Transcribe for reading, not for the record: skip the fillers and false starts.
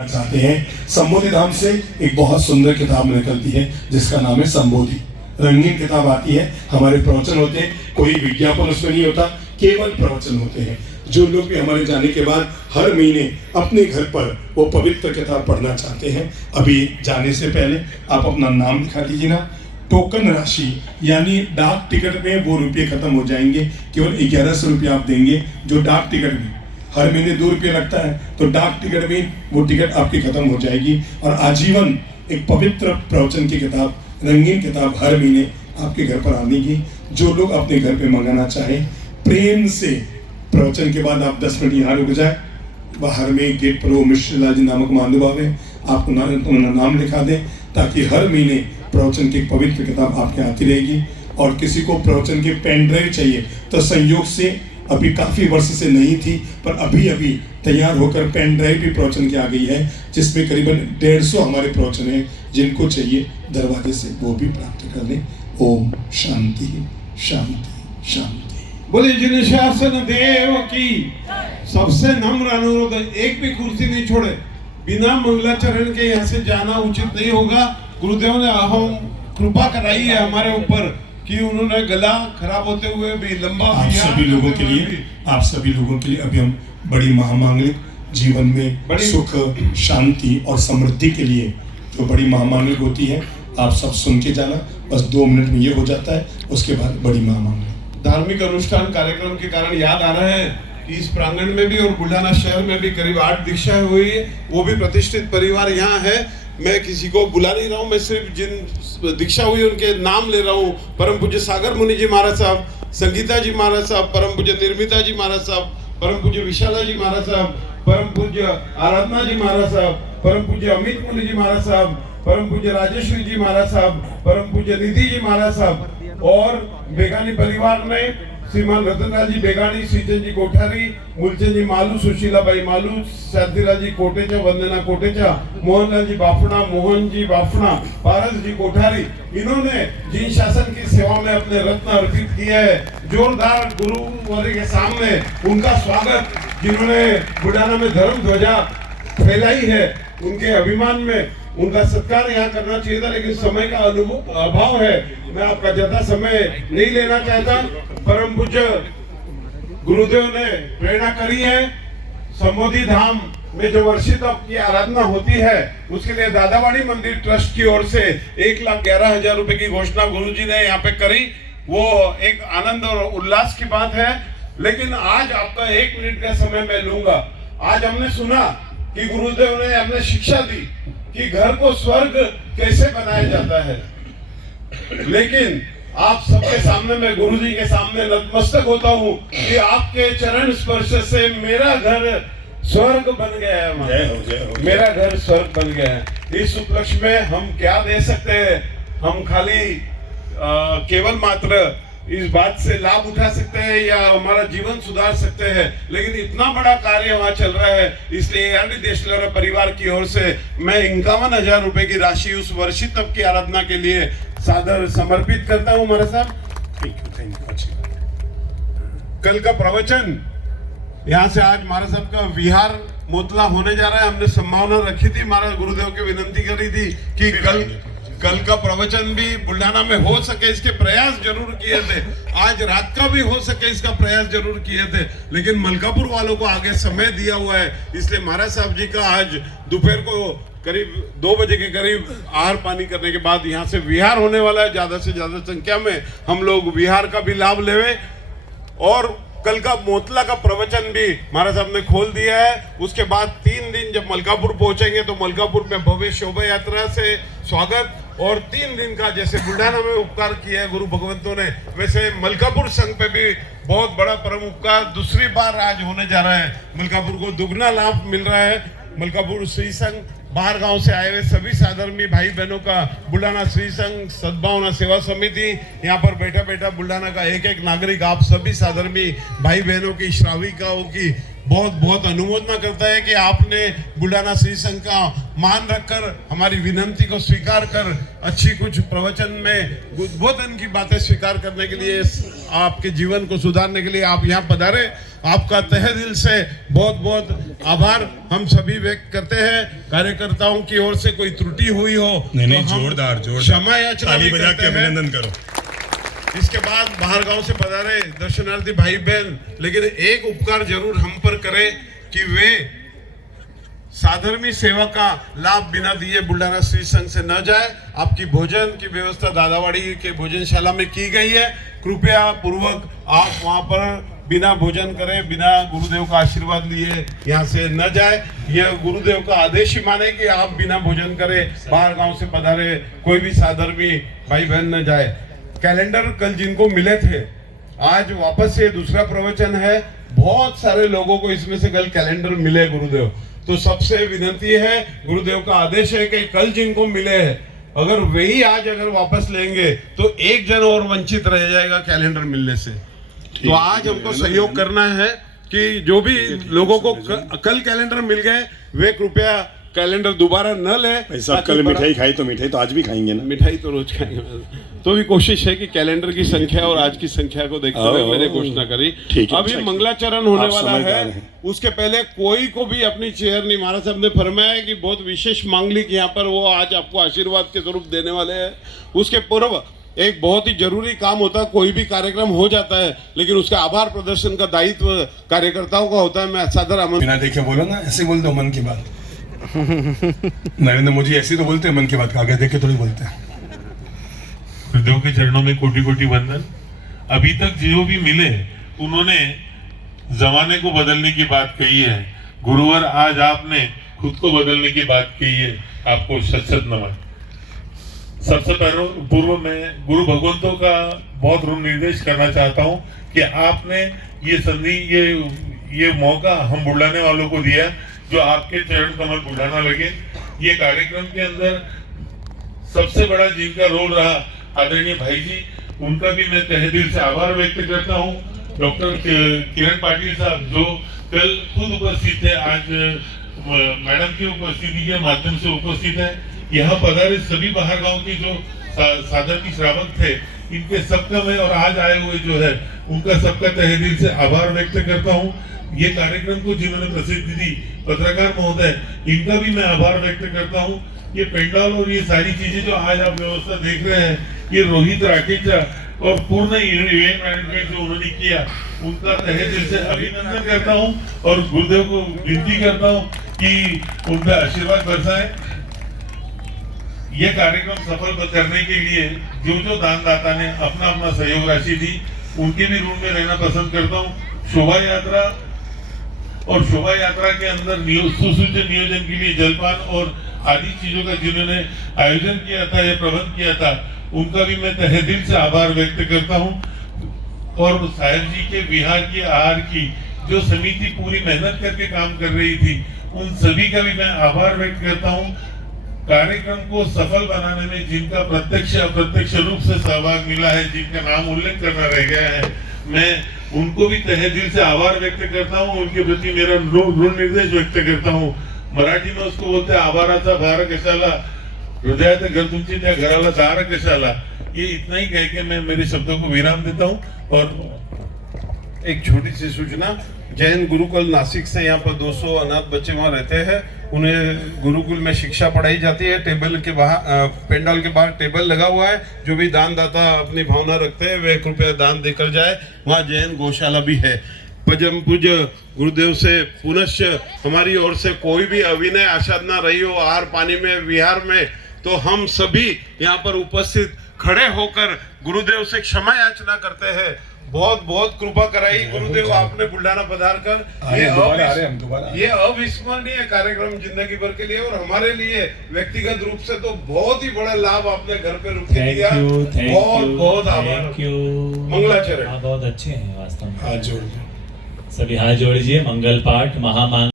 चाहते हैं। संबोधि धाम से एक बहुत सुंदर किताब निकलती है जिसका नाम है संबोधि। रंगीन किताब आती है, हमारे प्रवचन होते हैं, कोई विज्ञापन उसमें नहीं होता, केवल प्रवचन होते हैं। जो लोग भी हमारे जाने के बाद हर महीने अपने घर पर वो पवित्र किताब पढ़ना चाहते हैं, अभी जाने से पहले आप अपना नाम लिखा दीजिए ना। टोकन राशि यानी डाक टिकट में वो रुपये खत्म हो जाएंगे, केवल 1100 रुपये आप देंगे। जो डाक टिकट में हर महीने 2 रुपये लगता है, तो डाक टिकट में वो टिकट आपकी खत्म हो जाएगी और आजीवन एक पवित्र प्रवचन की किताब, रंगीन किताब हर महीने आपके घर पर आनेगी। जो लोग अपने घर पे मंगाना चाहें, प्रेम से प्रवचन के बाद आप 10 मिनट यहाँ रुक जाए, बाहर में गेट पर वो मिश्र लाल जी नामक महानुभाव है, आपको नाम लिखा दें ताकि हर महीने प्रवचन की पवित्र किताब आपके आती रहेगी। और किसी को प्रवचन की पेन ड्राइव चाहिए तो संयोग से अभी काफ़ी वर्ष से नहीं थी, पर अभी तैयार होकर पेन ड्राइव भी प्रवचन की आ गई है, जिसमें करीबन 150 हमारे प्रवचन हैं। जिनको चाहिए दरवाजे से वो भी प्राप्त कर लें। ओम शांति शांति शांति। बोले जिन शासन देव की सबसे नम्र अनुरोध है, एक भी कुर्सी नहीं छोड़े। बिना मंगलाचरण के यहाँ से जाना उचित नहीं होगा। गुरुदेव ने अहम कृपा कराई है हमारे ऊपर कि उन्होंने गला खराब होते हुए भी लंबा आप सभी लोगों के लिए अभी हम बड़ी महामांगलिक जीवन में सुख शांति और समृद्धि के लिए जो बड़ी महामांगलिक होती है, आप सब सुन के जाना। बस 2 मिनट में ये हो जाता है, उसके बाद बड़ी महामांगलिक धार्मिक अनुष्ठान कार्यक्रम के कारण याद आ रहा है कि इस प्रांगण में भी और बुल्ढाना शहर में भी करीब 8 दीक्षाएं हुई है। वो भी प्रतिष्ठित परिवार यहाँ है। मैं किसी को बुला नहीं रहा हूँ, मैं सिर्फ जिन दीक्षा हुई उनके नाम ले रहा हूँ। परम पूज्य सागर मुनि जी महाराज साहब, संगीता जी महाराज साहब, परम पूज्य निर्मिता जी महाराज साहब, परम पूज्य विशाला जी महाराज साहब, परम पूज्य आराधना जी महाराज साहब, परम पूज्य अमित मुनि जी महाराज साहब, परम पूज्य राजेश्वरी जी महाराज साहब, परम पूज्य निधि जी महाराज साहब और बेगानी परिवार में श्रीमान रतनलाल जी बेगानी, श्रीचंद जी कोठारी, मूलचंद जी मालू, सुशीला बाई मालू, शांतिलाल जी कोटेचा, वंदना कोटेचा, मोहनलाल जी बाफना, मोहन जी बाफना, पारस जी कोठारी, इन्होंने जिन शासन की सेवा में अपने रत्न अर्पित किए हैं, जोरदार गुरु वर्य के सामने उनका स्वागत। जिन्होंने बुल्ढाना में धर्म ध्वजा फैलाई है, उनके अभिमान में उनका सत्कार यहाँ करना चाहिए था, लेकिन समय का अभाव है। मैं आपका ज्यादा समय नहीं लेना चाहता। परम पूज्य गुरुदेव ने प्रेरणा करी है, संबोधि धाम में जो वर्षित की आराधना होती है उसके लिए दादावाड़ी मंदिर ट्रस्ट की ओर से 1,11,000 रुपए की घोषणा गुरुजी ने यहाँ पे करी। वो एक आनंद और उल्लास की बात है। लेकिन आज आपका 1 मिनट का समय मैं लूंगा। आज हमने सुना कि गुरुदेव ने हमें शिक्षा दी कि घर को स्वर्ग कैसे बनाया जाता है, लेकिन आप सबके सामने मैं गुरुजी के सामने नतमस्तक होता हूँ कि आपके चरण स्पर्श से मेरा घर स्वर्ग बन गया है। मेरा घर स्वर्ग बन गया है। इस उपलक्ष्य में हम क्या दे सकते हैं? हम खाली केवल मात्र इस बात से लाभ उठा सकते हैं या हमारा जीवन सुधार सकते हैं, लेकिन इतना बड़ा कार्य वहाँ चल रहा है। इसलिए ARD देशलहरा परिवार की ओर से मैं 51,000 रुपए की राशि उस वर्षित तप की आराधना के लिए सादर समर्पित करता हूँ। महाराज साहब, थैंक यू। कल का प्रवचन यहाँ से आज महाराज साहब का विहार मोतला होने जा रहा है। हमने संभावना रखी थी, महाराज गुरुदेव की विनंती करी थी कि कल का प्रवचन भी बुल्ढाना में हो सके, इसके प्रयास जरूर किए थे। आज रात का भी हो सके इसका प्रयास जरूर किए थे, लेकिन मलकापुर वालों को आगे समय दिया हुआ है। इसलिए महाराज साहब जी का आज दोपहर को करीब 2 बजे के करीब आहार पानी करने के बाद यहाँ से विहार होने वाला है। ज्यादा से ज्यादा संख्या में हम लोग विहार का भी लाभ लेवे। और कल का मोतला का प्रवचन भी महाराज साहब ने खोल दिया है। उसके बाद 3 दिन जब मलकापुर पहुंचेंगे तो मलकापुर में भव्य शोभा यात्रा से स्वागत, और 3 दिन का जैसे बुल्ढाना में उपकार किया है गुरु भगवंतों ने, वैसे मलकापुर संघ पे भी बहुत बड़ा परम उपकार दूसरी बार आज होने जा रहा है। मलकापुर को दुगना लाभ मिल रहा है। मलकापुर श्री संघ, बाहर गांव से आए हुए सभी साधर्मी भाई बहनों का, बुल्ढाना श्री संघ सद्भावना सेवा समिति, यहाँ पर बैठा बैठा बुल्ढाना का एक नागरिक, आप सभी साधर्मी भाई बहनों की, श्राविकाओं की बहुत बहुत अनुमोदना करता है कि आपने बुल्ढाना श्री संघ का मान रखकर हमारी विनंती को स्वीकार कर अच्छी कुछ प्रवचन में उद्बोधन की बातें स्वीकार करने के लिए, आपके जीवन को सुधारने के लिए आप यहाँ पधारे। आपका तहे दिल से बहुत बहुत आभार हम सभी व्यक्त करते हैं। कार्यकर्ताओं की ओर से कोई त्रुटि हुई हो नहीं, तो हम जोरदार क्षमा याचना भी करते हैं। अभिनंदन करो। इसके बाद बाहर गांव से पधारे दर्शनार्थी भाई बहन, लेकिन एक उपकार जरूर हम पर करें कि वे साधर्मी सेवा का लाभ बिना दिए बुल्ढाना श्री संघ से न जाए। आपकी भोजन की व्यवस्था दादावाड़ी के भोजनशाला में की गई है, कृपया पूर्वक आप वहां पर बिना भोजन करें, बिना गुरुदेव का आशीर्वाद लिए यहाँ से न जाए। यह गुरुदेव का आदेश ही माने कि आप बिना भोजन करें बाहर गांव से पधारे कोई भी साधर्मी भाई बहन न जाए। कैलेंडर कल जिनको मिले थे, आज वापस से दूसरा प्रवचन है। बहुत सारे लोगों को इसमें से कल कैलेंडर मिले गुरुदेव, तो सबसे विनती है, गुरुदेव का आदेश है कि कल जिनको मिले हैं अगर वही आज अगर वापस लेंगे तो एक जन और वंचित रह जाएगा कैलेंडर मिलने से। तो आज हमको सहयोग करना है कि जो भी लोगों को कल कैलेंडर मिल गए वे कृपया कैलेंडर दोबारा न ले। सब कल मिठाई खाई तो मिठाई तो आज भी खाएंगे ना, मिठाई तो रोज खाएंगे। तो भी कोशिश है कि कैलेंडर की संख्या और आज की संख्या को देखते हुए मैंने घोषणा करी। अभी मंगलाचरण होने वाला है, उसके पहले कोई को भी अपनी चेयर नहीं। महाराज साहब ने फरमाया कि बहुत विशेष मांगलिक यहाँ पर वो आज आपको आशीर्वाद के स्वरूप देने वाले हैं। उसके पूर्व एक बहुत ही जरूरी काम होता है, कोई भी कार्यक्रम हो जाता है लेकिन उसका आभार प्रदर्शन का दायित्व कार्यकर्ताओं का होता है। मैं सादर आमंत्रण। बिना देखे बोलो ना, ऐसे बोल दो मन की बात। नरेंद्र मोदी ऐसे तो बोलते हैं मन की बात, आगे देख के थोड़ी बोलते हैं। गुरुदेव के चरणों में कोटि कोटि वंदन। अभी तक जो भी मिले उन्होंने जमाने को बदलने की बात कही है। गुरुवर आज आपने खुद को बदलने की बात कही है, आपको शत शत नमन। सबसे पूर्व मैं गुरु भगवंतों का बहुत ऋण निर्देश करना चाहता हूं कि आपने ये संधि, ये मौका हम बुल्ढाने वालों को दिया, जो आपके चरण कमल बुल्ढाना लगे। ये कार्यक्रम के अंदर सबसे बड़ा जिनका रोल रहा आदरणीय भाई जी, उनका भी मैं तहे दिल से आभार व्यक्त करता हूँ। डॉक्टर किरण पाटिल साहब जो कल खुद उपस्थित थे, आज मैडम की उपस्थिति के माध्यम से उपस्थित है। यहाँ पधारे सभी बाहर गांव के जो साधर्मी श्रावक थे, इनके सबका मैं और आज आए हुए जो है उनका सबका तहे दिल से आभार व्यक्त करता हूँ। ये कार्यक्रम को जिन्होंने प्रसिद्धि दी, पत्रकार महोदय, इनका भी मैं आभार व्यक्त करता हूँ। ये पेंडाल और ये सारी चीजें जो आज आप व्यवस्था देख रहे हैं, ये रोहित राकेचा और पूर्ण इवेंट मैनेजमेंट जो उन्होंने किया, उनका तहे दिल से अभिनंदन करता हूँ और गुरुदेव को विनती करता हूँ कि उनका आशीर्वाद बरसाए। ये कार्यक्रम सफल करने के लिए जो जो दानदाता ने अपना अपना सहयोग राशि दी, उनके भी ऋण में रहना पसंद करता हूँ। शोभा यात्रा और शोभा यात्रा के अंदर सुसूचित नियोजन के लिए जलपान और आदि चीजों का जिन्होंने आयोजन किया था या प्रबंध किया था, उनका भी मैं तहे दिल से आभार व्यक्त करता हूं। और साहेब जी के विहार की आहार की जो समिति पूरी मेहनत करके काम कर रही थी, उन सभी का भी मैं आभार व्यक्त करता हूं। कार्यक्रम को सफल बनाने में जिनका प्रत्यक्ष अप्रत्यक्ष रूप से सहभाग मिला है, जिनका नाम उल्लेख करना रह गया है, मैं उनको भी तहे दिल से आभार व्यक्त करता हूँ। उनके प्रति मेरा ऋण निर्देश व्यक्त करता हूँ। मराठी में उसको बोलते हैं आभाराचा भार कशाला, हृदयात घर तुमची त्या घराला दार कशाला। ये इतना ही कह के मैं मेरे शब्दों को विराम देता हूँ। और एक छोटी सी सूचना, जैन गुरुकुल नासिक से यहाँ पर 200 अनाथ बच्चे वहाँ रहते हैं, उन्हें गुरुकुल में शिक्षा पढ़ाई जाती है। टेबल के बाहर, पेंडाल के बाहर टेबल लगा हुआ है। जो भी दानदाता अपनी भावना रखते हैं वे कृपया दान देकर जाए। वहाँ जैन गौशाला भी है। परम पूज्य गुरुदेव से पुनश्च हमारी ओर से कोई भी अविनय आसाधना रही हो आहार पानी में, विहार में, तो हम सभी यहाँ पर उपस्थित खड़े होकर गुरुदेव से क्षमा याचना करते हैं। बहुत बहुत कृपा कराई गुरुदेव आपने बुल्ढाना पधार कर। ये अविस्मरणीय कार्यक्रम जिंदगी भर के लिए और हमारे लिए व्यक्तिगत रूप से तो बहुत ही बड़ा लाभ आपने घर पे रुक के दिया। बहुत बहुत आभार। मंगलाचरण। बहुत अच्छे हैं वास्तव में। हाथ जोड़ सभी हाथ जोड़िए। मंगल पाठ महामान